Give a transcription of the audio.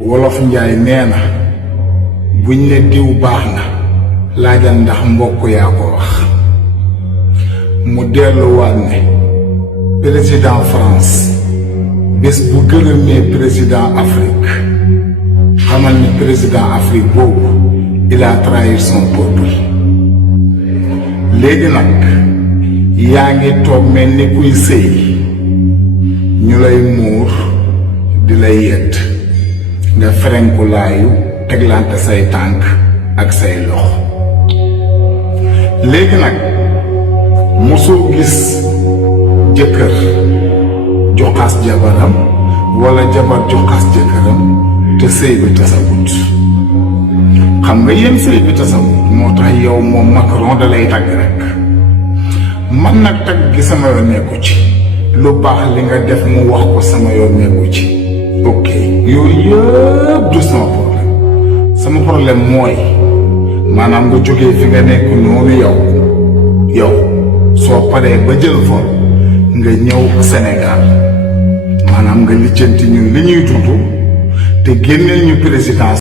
wolof njaay neena buñ ne diw baxna laajal ndax mbokk yaa ko wax mu delluwaat ne président France bés bu gërëmee président Afrique xamal ni président Afrique boobu il a trahi son peuple léegi nag yaa ngi toog mel ni kuy sëy ñu lay muur di lay yedd nga ferenkulaayu teglante say tànk ak say loxo léegi nag mosoo gis jëkkër joxaas jabaram wala jabar joxaas jëkkëram te sëy bi tasagut xam nga yéen sëy bi tasagut moo tax yow moom Macron da lay tagg rek man nag tagg gi sama yoon nekku ci lu baax li nga def mu wax ko sama yoon nekku ci ok yooyu yëpp du sama problème mooy maanaam nga jógee fi nga nekk noonu yow soo paree ba jël vol nga ñëw Sénégal maanaam nga lijjanti ñun li ñuy dund te génneel ñu président